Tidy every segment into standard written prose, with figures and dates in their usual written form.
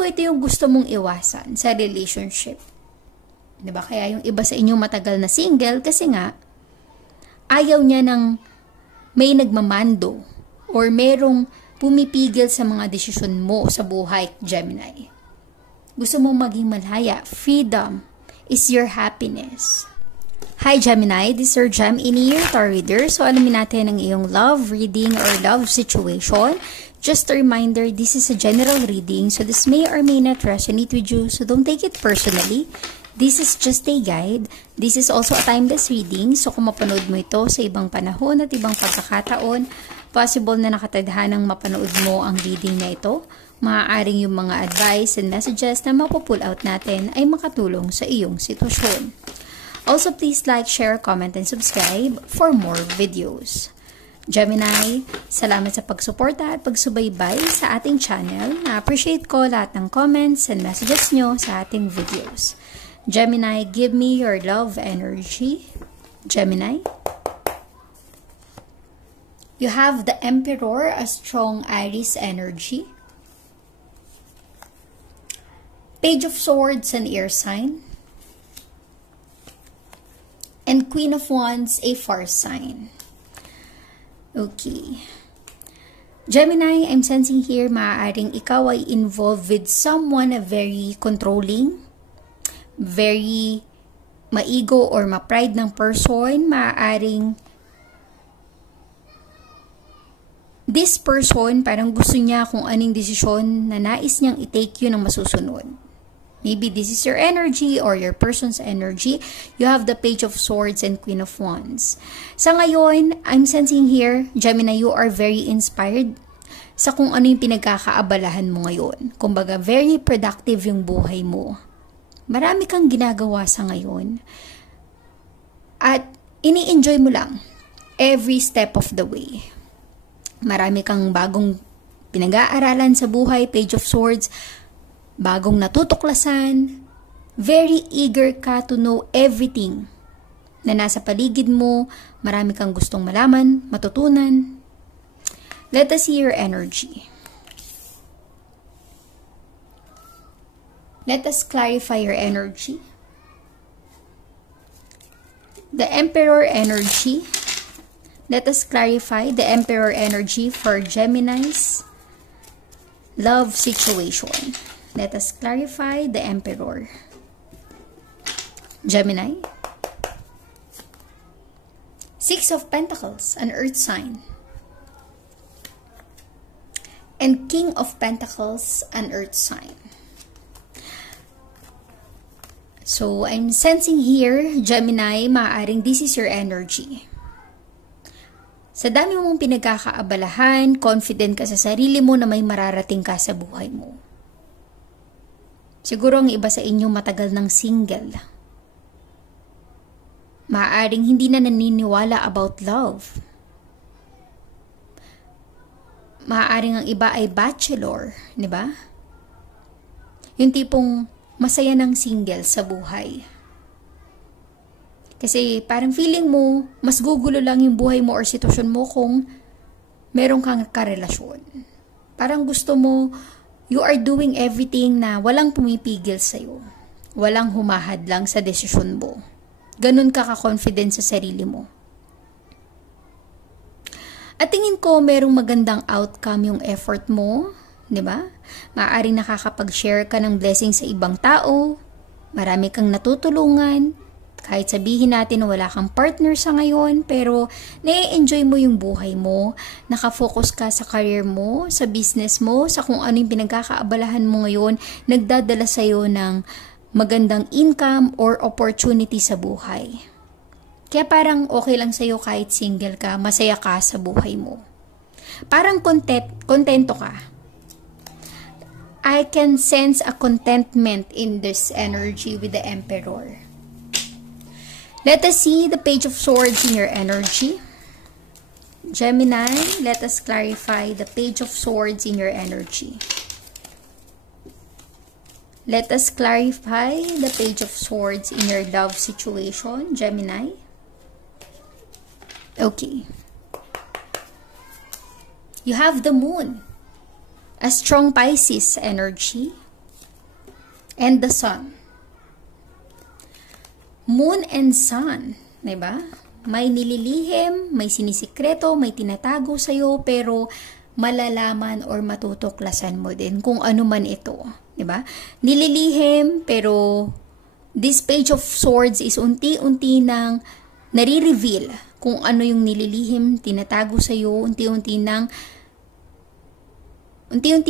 ko ito yung gusto mong iwasan sa relationship. Diba? Kaya yung iba sa inyo matagal na single kasi nga, ayaw niya ng may nagmamando or merong pumipigil sa mga desisyon mo sa buhay, Gemini. Gusto mong maging malaya. Freedom is your happiness. Hi Gemini, this is your Gem in Ear Tarot Reader. So alamin natin ang iyong love reading or love situation. Just a reminder, this is a general reading, so this may or may not resonate with you, so don't take it personally. This is just a guide. This is also a timeless reading, so kung mapanood mo ito sa ibang panahon at ibang pagkakataon, possible na nakatadhanang mapanood mo ang reading na ito. Maaaring yung mga advice and messages na mapupull out natin ay makatulong sa iyong sitwasyon. Also, please like, share, comment, and subscribe for more videos. Gemini, salamat sa pagsuporta at pagsubaybay sa ating channel. Na-appreciate ko lahat ng comments and messages nyo sa ating videos. Gemini, give me your love energy. Gemini. You have the Emperor, a strong Aries energy. Page of Swords, an air sign. And Queen of Wands, a fire sign. Okay. Gemini, I'm sensing here, maaaring ikaw ay involved with someone very controlling, very maigo or ma-pride ng person. Maaaring this person, parang gusto niya kung anong desisyon na nais niyang i-take yun ang masusunod. Maybe this is your energy or your person's energy. You have the Page of Swords and Queen of Wands. Sa ngayon, I'm sensing here, Gemini, you are very inspired sa kung ano yung pinagkakaabalahan mo ngayon. Kumbaga, very productive yung buhay mo. Marami kang ginagawa sa ngayon. At ini-enjoy mo lang every step of the way. Marami kang bagong pinag-aaralan sa buhay, Page of Swords, bagong natutuklasan, very eager ka to know everything na nasa paligid mo, marami kang gustong malaman, matutunan. Let us see your energy. Let us clarify your energy. The Emperor energy. Let us clarify the Emperor energy for Gemini's love situation. Let us clarify the Emperor. Gemini. Six of Pentacles, an earth sign. And King of Pentacles, an earth sign. So, I'm sensing here, Gemini, maaaring this is your energy. Sa dami mong pinagkakaabalahan, confident ka sa sarili mo na may mararating ka sa buhay mo. Siguro ang iba sa inyo matagal ng single. Maaaring hindi na naniniwala about love. Maaaring ang iba ay bachelor, di ba? Yung tipong masaya ng single sa buhay. Kasi parang feeling mo, mas gugulo lang yung buhay mo or sitwasyon mo kung meron kang karelasyon. Parang gusto mo, you are doing everything na walang pumipigil sa'yo. Walang humahad lang sa desisyon mo. Ganun ka ka-confident sa sarili mo. At tingin ko, merong magandang outcome yung effort mo. Diba? Maaaring nakakapag-share ka ng blessing sa ibang tao. Marami kang natutulungan. Kahit sabihin natin na wala kang partner sa ngayon, pero na-enjoy mo yung buhay mo, nakafocus ka sa career mo, sa business mo, sa kung ano yung pinagkakaabalahan mo ngayon, nagdadala sa'yo ng magandang income or opportunity sa buhay. Kaya parang okay lang sa'yo kahit single ka, masaya ka sa buhay mo. Parang kontento ka. I can sense a contentment in this energy with the Emperor. Let us see the Page of Swords in your energy. Gemini, let us clarify the Page of Swords in your energy. Let us clarify the Page of Swords in your love situation, Gemini. Okay. You have the Moon, a strong Pisces energy. and the sun. Moon and sun, diba? May nililihim, may sinisikreto, may tinatago sa'yo, pero malalaman or matutuklasan mo din kung ano man ito. Diba? Nililihim, pero this page of swords is unti-unti nang nare-reveal kung ano yung nililihim, tinatago sa'yo, unti-unti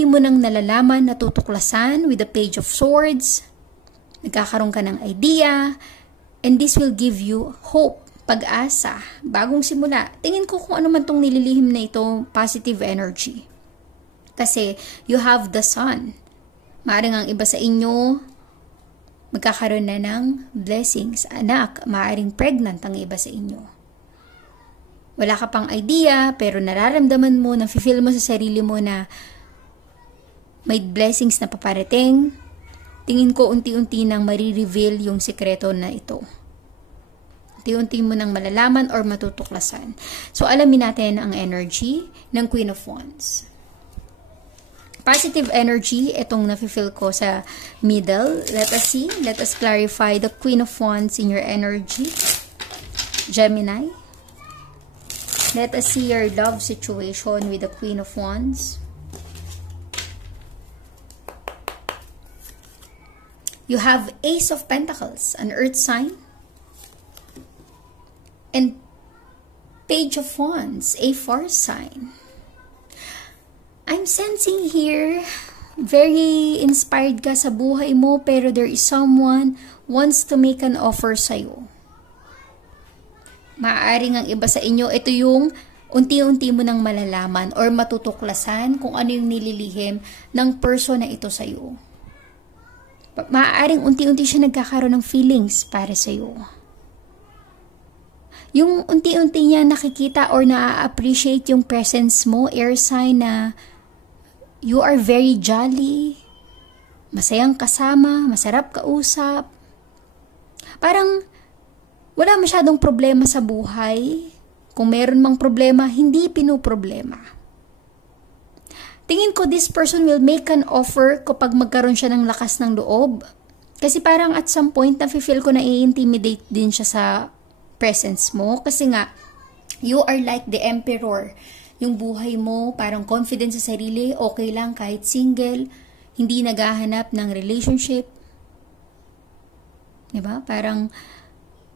mo nang nalalaman, natutuklasan with the page of swords. Nagkakaroon ka ng idea, and this will give you hope, pag-asa, bagong simula. Tingin ko kung ano man tong nililihim na ito, positive energy. Kasi you have the sun. Maaaring ang iba sa inyo, magkakaroon na ng blessings, anak, maaaring pregnant ang iba sa inyo. Wala ka pang idea, pero nararamdaman mo, nafe-feel mo sa sarili mo na may blessings na paparating. Tingin ko unti-unti nang marireveal yung sikreto na ito. Unti-unti mo nang malalaman or matutuklasan. So, alamin natin ang energy ng Queen of Wands. Positive energy, itong nafe-feel ko sa middle. Let us see. Let us clarify the Queen of Wands in your energy. Gemini. Let us see your love situation with the Queen of Wands. You have Ace of Pentacles, an earth sign. And Page of Wands, a fire sign. I'm sensing here, very inspired ka sa buhay mo, pero there is someone wants to make an offer sa'yo. Maaaring ang iba sa inyo, ito yung unti-unti mo nang malalaman or matutuklasan kung ano yung nililihim ng person na ito sa'yo. Maaaring unti-unti siya nagkakaroon ng feelings para sa'yo. Yung unti-unti niya nakikita or na-appreciate yung presence mo, air sign, na you are very jolly, masayang kasama, masarap kausap. Parang wala masyadong problema sa buhay. Kung meron mang problema, hindi pinoproblema. Tingin ko this person will make an offer kapag magkaroon siya ng lakas ng loob. Kasi parang at some point, nafe-feel ko na i-intimidate din siya sa presence mo. Kasi nga, you are like the emperor. Yung buhay mo, parang confident sa sarili, okay lang kahit single, hindi naghahanap ng relationship. Diba? Parang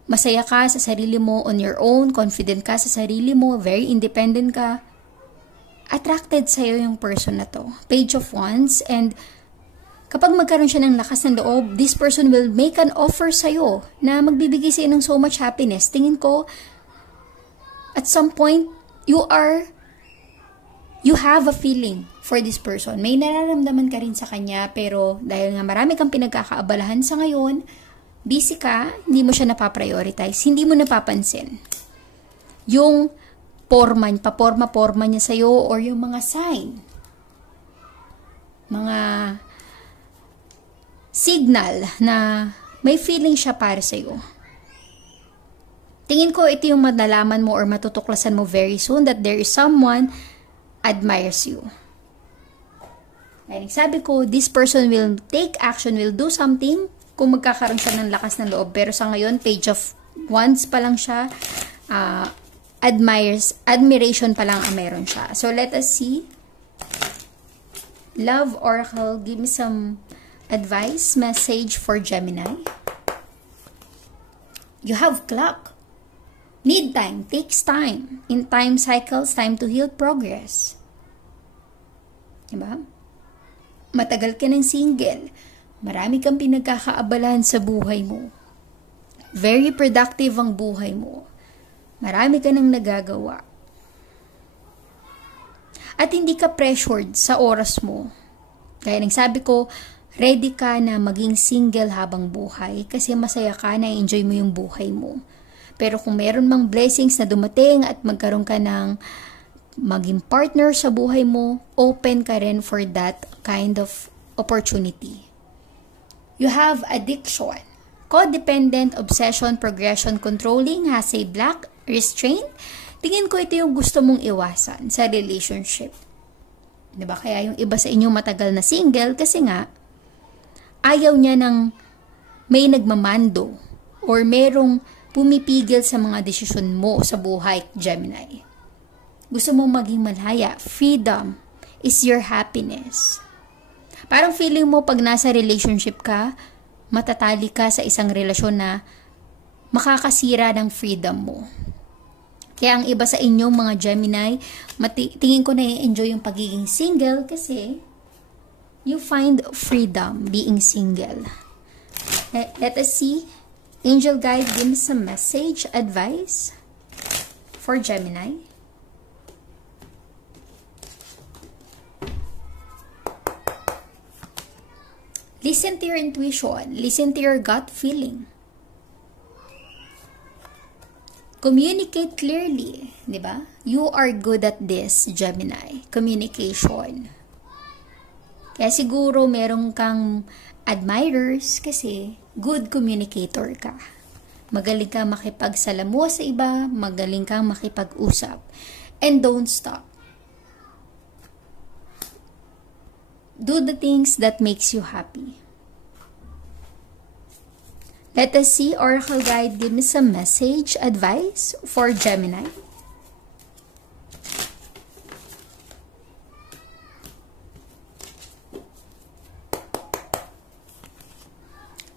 masaya ka sa sarili mo on your own, confident ka sa sarili mo, very independent ka. Attracted sa'yo yung person na to. Page of Wands. And kapag magkaroon siya ng lakas ng loob, this person will make an offer sa'yo na magbibigay sa'yo ng so much happiness. Tingin ko, at some point, you have a feeling for this person. May nararamdaman ka rin sa kanya, pero dahil nga marami kang pinagkakaabalahan sa ngayon, busy ka, hindi mo siya napaprioritize, hindi mo napapansin. Yung paporma niya sa'yo or yung mga sign, mga signal na may feeling siya para sa'yo. Tingin ko ito yung madalaman mo or matutuklasan mo very soon that there is someone admires you. Like sabi ko, this person will take action, will do something kung magkakaroon siya ng lakas ng loob. Pero sa ngayon, Page of Wands pa lang siya, admiration pa lang ang meron siya. So, let us see. Love Oracle, give me some advice, message for Gemini. You have Clock. Need time, takes time. In time cycles, time to heal, progress. Diba? Matagal ka ng single. Marami kang pinagkakaabalahan sa buhay mo. Very productive ang buhay mo. Marami ka nang nagagawa. At hindi ka pressured sa oras mo. Kaya nang sabi ko, ready ka na maging single habang buhay kasi masaya ka na enjoy mo yung buhay mo. Pero kung meron mang blessings na dumating at magkaroon ka ng maging partner sa buhay mo, open ka rin for that kind of opportunity. You have addiction. Codependent, obsession, progression, controlling, has a black, restraint. Tingin ko ito yung gusto mong iwasan sa relationship. Diba? Kaya yung iba sa inyo matagal na single kasi nga, ayaw niya ng may nagmamando or merong pumipigil sa mga desisyon mo sa buhay, Gemini. Gusto mo maging malaya. Freedom is your happiness. Parang feeling mo pag nasa relationship ka, matatali ka sa isang relasyon na makakasira ng freedom mo. Kaya ang iba sa inyong mga Gemini, tingin ko na i-enjoy yung pagiging single kasi you find freedom being single. Let us see. Angel guide, give me some message, advice for Gemini. Listen to your intuition. Listen to your gut feeling. Communicate clearly, di ba? You are good at this, Gemini. Communication. Kaya siguro meron kang admirers kasi good communicator ka. Magaling kang makipagsalamuha sa iba, magaling kang makipag-usap. And don't stop. Do the things that makes you happy. Let us see, Oracle Guide, give me some message, advice for Gemini.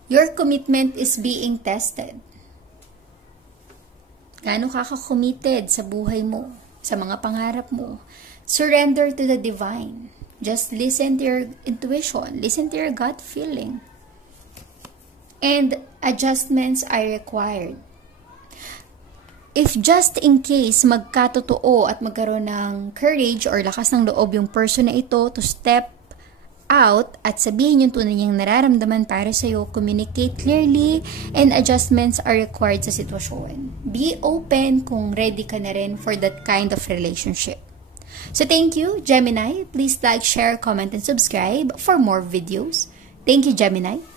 Your commitment is being tested. Gaano ka ka-committed sa buhay mo, sa mga pangarap mo? Surrender to the divine. Just listen to your intuition. Listen to your gut feeling. And adjustments are required. If just in case magkatotoo at magkaroon ng courage or lakas ng loob yung person na ito to step out at sabihin yung tunay niyang nararamdaman para sa'yo, communicate clearly, and adjustments are required sa sitwasyon. Be open kung ready ka na rin for that kind of relationship. So thank you, Gemini. Please like, share, comment, and subscribe for more videos. Thank you, Gemini.